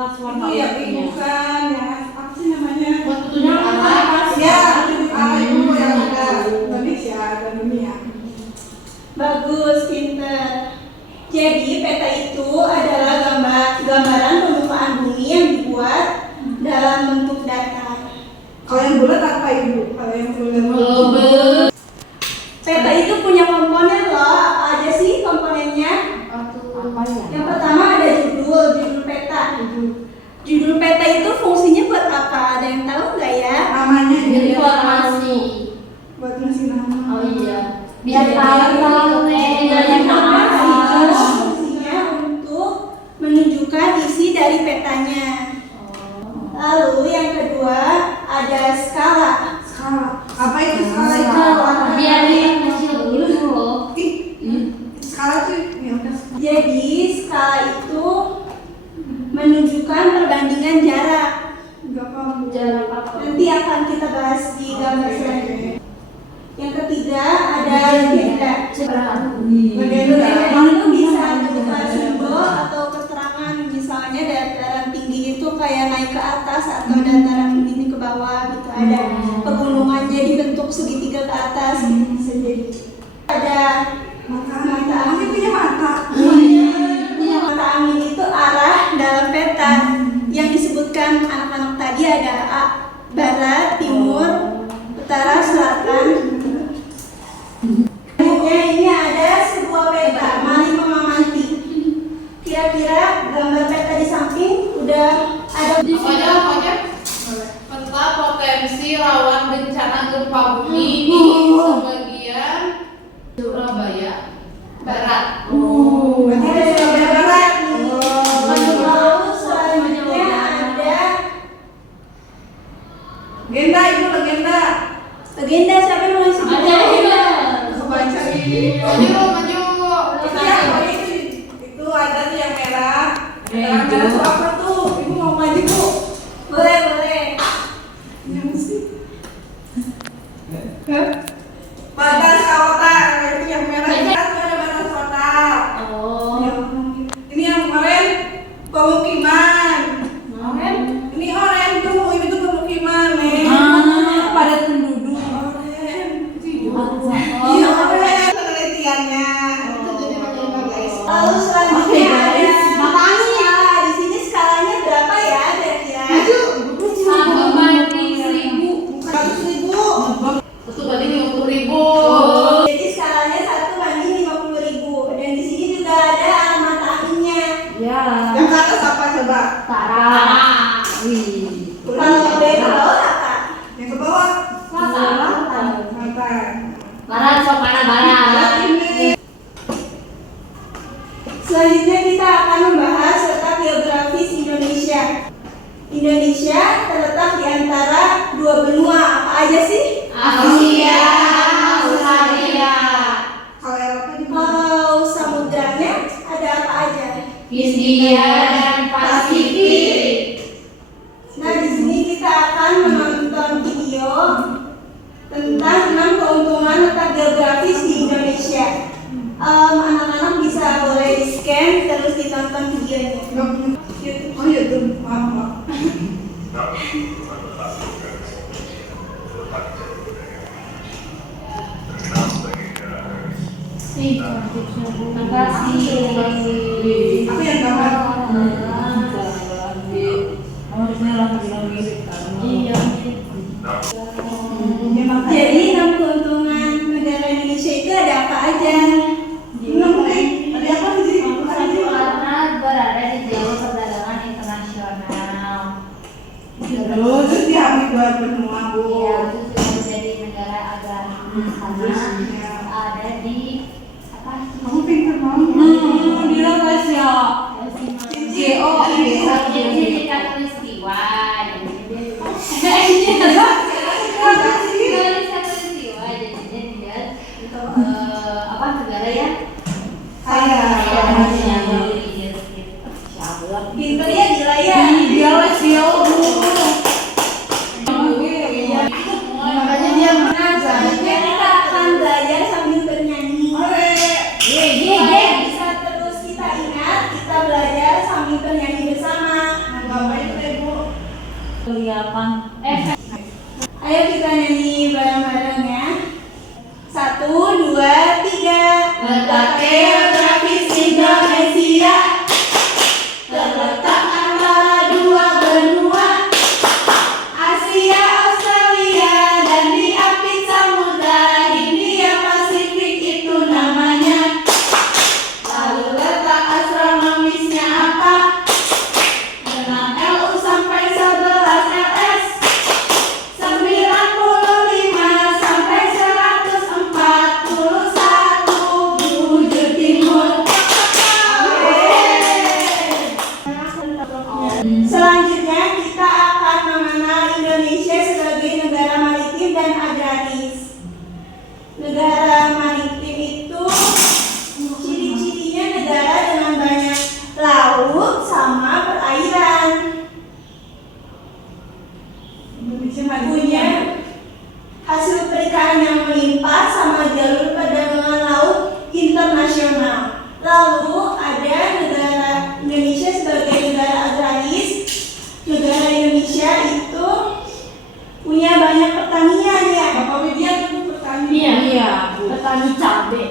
tas warna itu ya bukan ya apa sih namanya bentuknya apa ya itu yang ada Indonesia ada dunia. Bagus, pinter. Jadi peta itu adalah gambaran permukaan bumi yang dibuat dalam bentuk datar. Kalau yang bulat apa ibu? Kalau yang bulat Peta itu punya komponen loh. Apa aja sih komponennya? apa ya? Yang pertama ada judul peta. Judul peta itu fungsinya buat apa? Ada yang tahu nggak ya? namanya Informasi. buat ngasih nama. Oh iya. Biar tahu Fungsinya untuk menunjukkan isi dari petanya. Lalu yang kedua ada skala. Skala apa itu skala itu? biar kecil dulu loh. Skala tuh ya udah. Jadi skala itu menunjukkan perbandingan jarak. Enggak paham. Jarak apa? Nanti akan kita bahas di gambar selanjutnya. Yang ketiga ada legenda. Legenda itu bisa berupa simbol atau keterangan, misalnya dataran tinggi itu kayak naik ke atas atau dataran ini ke bawah gitu. Ada pegunungan jadi bentuk segitiga ke atas gitu bisa jadi. Ada mata angin. Punya mata. Mata angin itu arah dalam peta yang disebutkan anak-anak tadi ada barat, timur, utara, selatan. Selanjutnya ini ada sebuah peta, mari mengamati. Kira-kira gambar peta di samping udah ada di sini. Apa aja? Peta potensi rawan bencana gempa bumi di sebagian Surabaya Barat. Berarti ada Surabaya Barat. Lalu selanjutnya ada Legenda itu legenda. legenda. Siapa yang mau ngasih Ada Kebaca ini. Maju. Itu ya, pokoknya itu ada tuh yang merah. Yang merah itu apa tuh? Ibu mau maju bu? Boleh. Yang sih. Batas kota itu yang merah. Itu ada batas kota. Ini yang kemarin pemukiman. Ini oren tuh, ini tuh pemukiman nih. padat penduduk. Oren. Iya oren. Penelitiannya. Itu jadi macam guys. Lalu selanjutnya ada Mata angin. skala. Di sini skalanya berapa ya kira-kira? Satu banding 1000. 100.000. Itu tadi 50.000. Jadi skalanya 1:50.000. Dan di sini juga ada arah mata anginnya. Ya. Yang ke atas apa coba? Tara. Kalau dari ke bawah apa? Yang ke bawah. Selatan. Mantan. Barat sok mana barat. Ini. Selanjutnya kita akan membahas letak geografis Indonesia. Indonesia terletak di antara dua benua. Apa aja sih? Asia, Australia, Kalau Eropa di mana? Kalau samudranya ada apa aja? India dan Pasifik. Nah, di sini kita akan menonton video tentang 6 keuntungan letak geografis di Indonesia. Anak-anak bisa boleh di-scan terus ditonton videonya. YouTube. Oh iya tuh, maaf. Terima kasih. Aku yang gambar. Iya. Jadi 6 keuntungan negara Indonesia itu ada apa aja? Ada apa di sini? Karena berada di jalur perdagangan internasional. Terus diambil dua benua bu. Iya, itu sudah menjadi negara agama karena ada di apa? Kamu pintar banget. Di Indonesia. Jadi katulistiwa. Katulistiwa jadinya dia itu apa negara yang Kaya. Pinter ya gila ya. Makanya dia Nah, selanjutnya kita akan belajar sambil bernyanyi. Supaya bisa terus kita ingat, kita belajar sambil bernyanyi bersama. Bapak Ibu. Keliapan. Ayo kita nyanyi bareng-bareng ya. 1, 2, 3. Letak geografis Indonesia Terletak antara dua benua, Asia, Australia, dan diapit samudra Hindia Pasifik itu namanya. Lalu letak astronomisnya apa? Dengan LU sampai 11 LS, 95 sampai 141 bujur timur. Selanjutnya kita akan mengenal Indonesia sebagai negara maritim dan agraris. Negara maritim itu ciri-cirinya negara dengan banyak laut sama perairan. Indonesia Punya hasil perikanan yang melimpah sama jalur perdagangan laut internasional. Lalu ada negara Indonesia sebagai negara agraris. Negara Indonesia itu punya banyak pertanian ya. Bapak Widya itu petani. Iya. Petani cabai.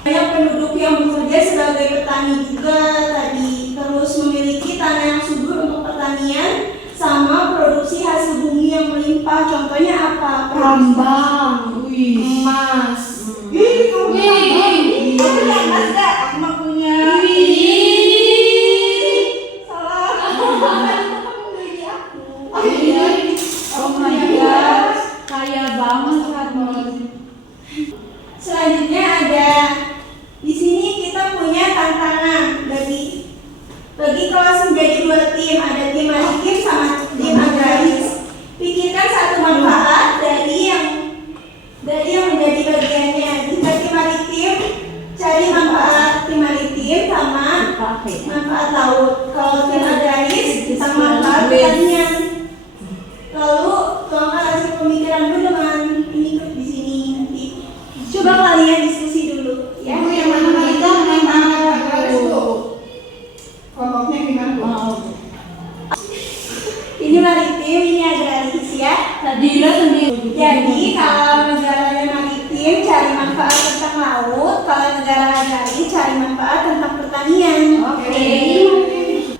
Banyak penduduk yang bekerja sebagai petani juga tadi. Terus memiliki tanah yang subur untuk pertanian sama produksi hasil bumi yang melimpah. Contohnya apa? Tambang, emas. Ih, kamu Ih. kamu punya emas nggak? Aku mah punya. Salah. Oh my god, kaya banget kan. Selanjutnya ada di sini kita punya tantangan bagi kelas menjadi 2 tim, ada tim maritim sama tim agraris. Pikirkan satu manfaat dari yang menjadi bagiannya. Jika tim maritim, cari manfaat tim maritim sama manfaat laut. Kalau tim agraris, sama manfaat pertanian. Lalu tuangkan hasil pemikiran dulu dengan ini di sini nanti. Coba kalian diskusi dulu ya. Ibu yang mana kita yang mana agraris Bu? Kelompoknya gimana Bu? Ini maritim, ini agraris ya. Sadira sendiri. Jadi kalau negaranya maritim cari manfaat tentang laut, kalau negara agraris cari manfaat tentang pertanian.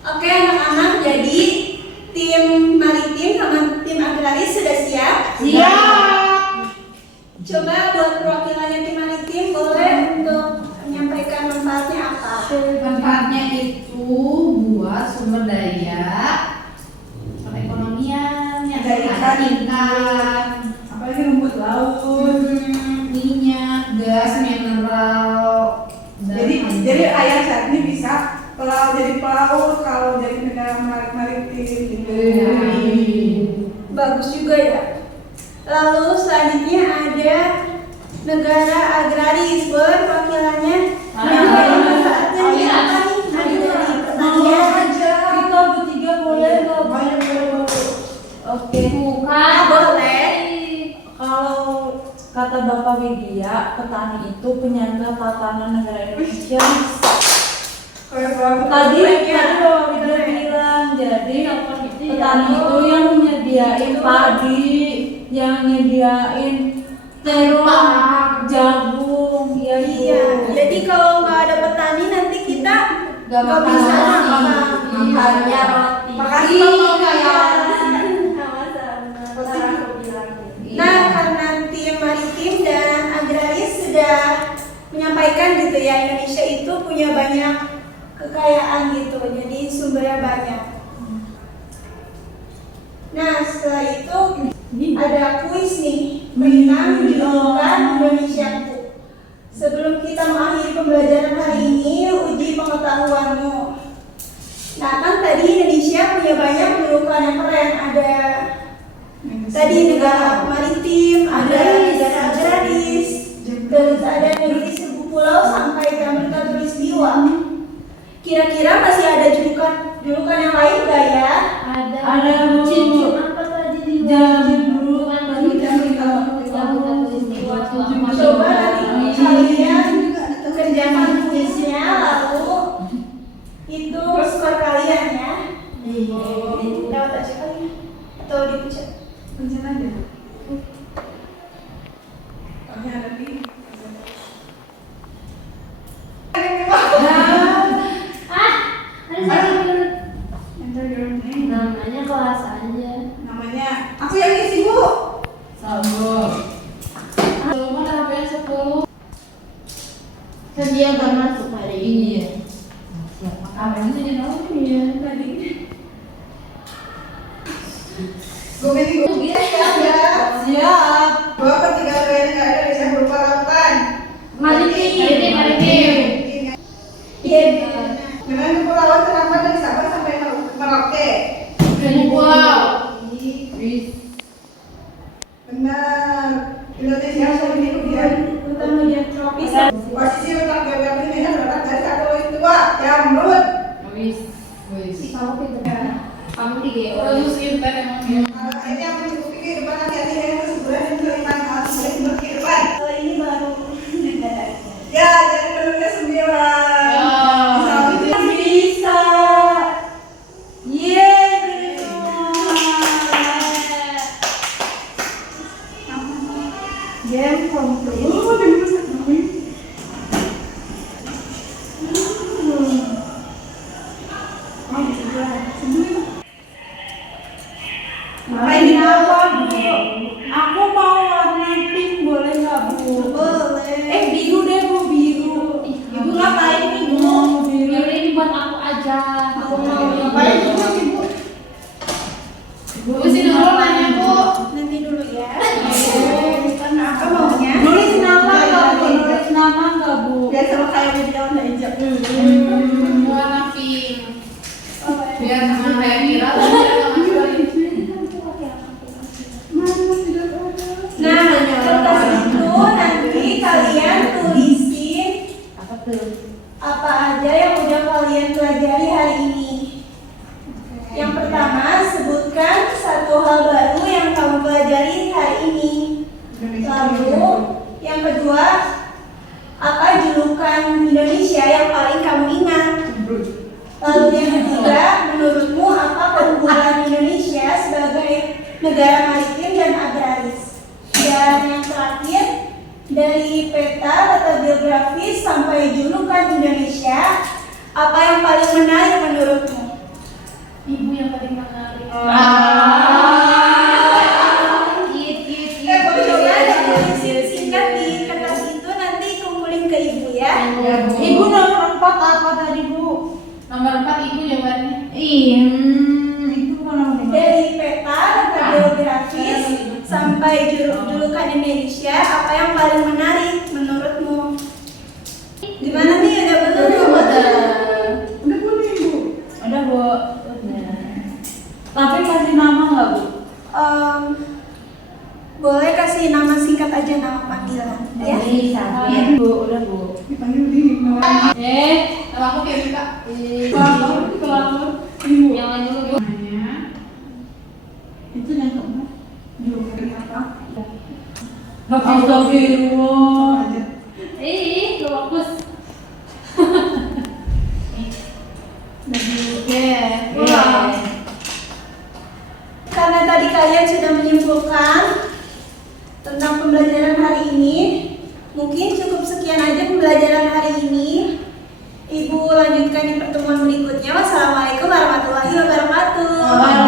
Oke anak-anak, jadi tim maritim sama tim agraris sudah siap? Siap. Coba buat perwakilannya tim maritim boleh untuk menyampaikan manfaatnya apa? Manfaatnya itu buat sumber daya perekonomian yang Dari ada ikan. ikan, Apalagi rumput laut. minyak, gas, mineral. Jadi ayah saat ini bisa jadi pelaut kalau jadi negara maritim gitu. Bagus juga ya. Lalu selanjutnya ada negara agraris, boleh perwakilannya menyampaikan manfaatnya nih apa nih? Ada dari pertanian. Kita bertiga boleh nggak? Banyak boleh. Oke. Ah, boleh. Kalau kata Bapak Widya, petani itu penyangga tatanan negara Indonesia. Tadi Bapak Widya bilang, jadi petani itu yang menyediain padi, yang nyediain terong, jagung, ya Iya. Jadi kalau nggak ada petani nanti kita nggak bisa makan. Makannya roti. Makasih Bapak Widya. Nah, karena tim maritim dan agraris sudah menyampaikan gitu ya, Indonesia itu punya banyak kekayaan gitu, jadi sumbernya banyak. Nah, setelah itu ada kuis nih tentang julukan Indonesiaku. Sebelum kita mengakhiri pembelajaran hari ini, uji pengetahuanmu. Nah, kan tadi Indonesia punya banyak julukan yang keren. Ada tadi negara maritim, ada negara agraris, terus ada negeri seribu pulau sampai ke Amerika Tulisbiwa. Kira-kira masih ada julukan yang lain gak ya? Ada Cincin apa tadi di dulu Coba nanti kalian kerjakan kuisnya lalu Kan dia gak masuk hari ini. Iya. Siap. Kapan sih dia tahu ya tadi? Gue minggu ya. Siap. Dua ketiga kalian nggak ada bisa berupa lautan. Maritim. Iya. Dengan kepulauan terdapat dari Sabah sampai Merauke. Wow. Benar. Indonesia memiliki kegiatan Utama dia tropis. posisi letak geografi Indonesia terletak dari Katulistiwa, Jamrut. Kamu di GO. Terus inter emang dia. Ini yang mencukupi kehidupan hati-hati dengan kesuburan dan kelimpahan alam sumber kehidupan. Kalau ini baru negara. Ya, jadi penduduknya 9. Ya. Bisa. Yeay. Game complete. Main apa, Bu? Aku mau warna pink, boleh nggak, Bu? Boleh. Biru deh, Bu, biru. Ibu ngapain nih, Bu? Biru. Ya udah ini buat aku aja. Aku mau Ngapain juga sih, Bu? Bu sini dulu nanya Bu. nanti dulu ya. Karena apa maunya? Nulis nama nggak, Bu? Nulis nama nggak, Bu? Biar sama kayak video online aja. Warna pink. Boleh. Biar sama kayak Mira. Nah, kertas itu nanti kalian tulisin Apa tuh? apa aja yang udah kalian pelajari hari ini. Yang pertama, sebutkan satu hal baru yang kamu pelajari hari ini. Lalu, yang kedua, apa julukan Indonesia yang paling kamu ingat? Lalu yang ketiga, menurutmu apa keunggulan Indonesia sebagai negara maritim dan agraris? Dan yang terakhir, dari peta letak geografis sampai julukan Indonesia, apa yang paling menarik menurutmu? Ibu yang paling menarik. Boleh coba ada tulisin singkat di kertas itu, nanti kumpulin ke ibu ya. Ibu nomor 4 apa tadi, Bu? Nomor 4 ibu jawabannya. Itu bukan nomor 5. Dari peta letak geografis sampai julukan Indonesia, apa yang paling menarik menurutmu? Gimana nih, udah belum? Udah boleh, Bu. Udah, Bu. Tapi kasih nama nggak, Bu? Boleh kasih nama singkat aja, nama panggilan ya. Iya, Bu. Udah, Bu. Dipanggil di nama. Nama aku kayak Mira. Kelapa. Yang lain dulu, Bu. Itu yang keempat. Julukan apa? Astagfirullah. Lu fokus. Oke. Wow. Karena tadi kalian sudah menyimpulkan tentang pembelajaran hari ini, mungkin cukup sekian aja pembelajaran hari ini. Ibu lanjutkan di pertemuan berikutnya. Wassalamualaikum warahmatullahi wabarakatuh.